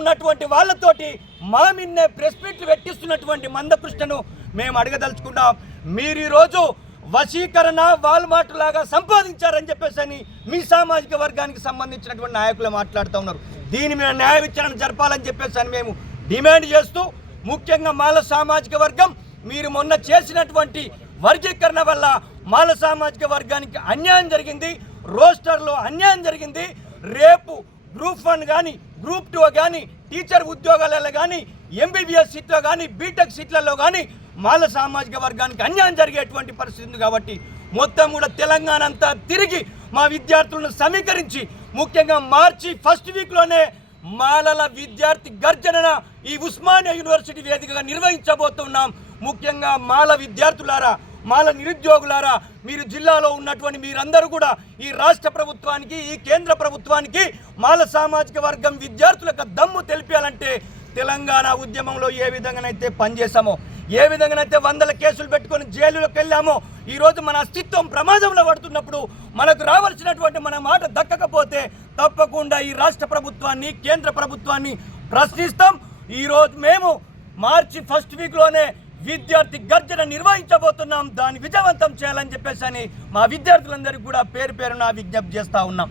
ఉన్నటువంటి వాళ్ళతోటి మా మిన్నే ప్రెస్ మీట్లు పెట్టిస్తున్నటువంటి మందకృష్ణను మేము అడగదలుచుకున్నాం. మీరు ఈరోజు వశీకరణ వాల్మార్ట్ లాగా సంపాదించారని చెప్పేసి మీ సామాజిక వర్గానికి సంబంధించినటువంటి నాయకులు మాట్లాడుతూ ఉన్నారు. దీని మీద న్యాయ విచారణ జరపాలని చెప్పేసి మేము డిమాండ్ చేస్తూ, ముఖ్యంగా మాల సామాజిక వర్గం మీరు మొన్న చేసినటువంటి వర్గీకరణ వల్ల మాల సామాజిక వర్గానికి అన్యాయం జరిగింది, రోస్టర్లో అన్యాయం జరిగింది. రేపు గ్రూప్ 1 కానీ గ్రూప్ 2 కానీ టీచర్ ఉద్యోగాలలో కానీ ఎంబీబీఎస్ సీట్లో కానీ బీటెక్ సీట్లలో కానీ మాల సామాజిక వర్గానికి అన్యాయం జరిగేటువంటి పరిస్థితి ఉంది. కాబట్టి మొత్తం కూడా తెలంగాణ అంతా తిరిగి మా విద్యార్థులను సమీకరించి ముఖ్యంగా మార్చి ఫస్ట్ వీక్లోనే మాలల విద్యార్థి గర్జన ఈ ఉస్మానియా యూనివర్సిటీ వేదికగా నిర్వహించబోతున్నాం. ముఖ్యంగా మాల విద్యార్థులారా, మాల నిరుద్యోగులారా, మీరు జిల్లాలో ఉన్నటువంటి మీరందరూ కూడా ఈ రాష్ట్ర ప్రభుత్వానికి, ఈ కేంద్ర ప్రభుత్వానికి మాల సామాజిక వర్గం విద్యార్థులకు దమ్ము తెలిపాలంటే తెలంగాణ ఉద్యమంలో ఏ విధంగానైతే పనిచేసామో, ఏ విధంగానైతే వందల కేసులు పెట్టుకొని జైలులోకి వెళ్ళామో, ఈరోజు మన అస్తిత్వం ప్రమాదంలో పడుతున్నప్పుడు మనకు రావాల్సినటువంటి మన మాట దక్కకపోతే తప్పకుండా ఈ రాష్ట్ర ప్రభుత్వాన్ని, కేంద్ర ప్రభుత్వాన్ని ప్రశ్నిస్తాం. ఈరోజు మేము మార్చి ఫస్ట్ వీక్లోనే విద్యార్థి గర్జన నిర్వహించబోతున్నాం. దాన్ని విజయవంతం చేయాలని చెప్పేసి మా విద్యార్థులందరికీ కూడా పేరు పేరున విజ్ఞప్తి చేస్తూ ఉన్నాం.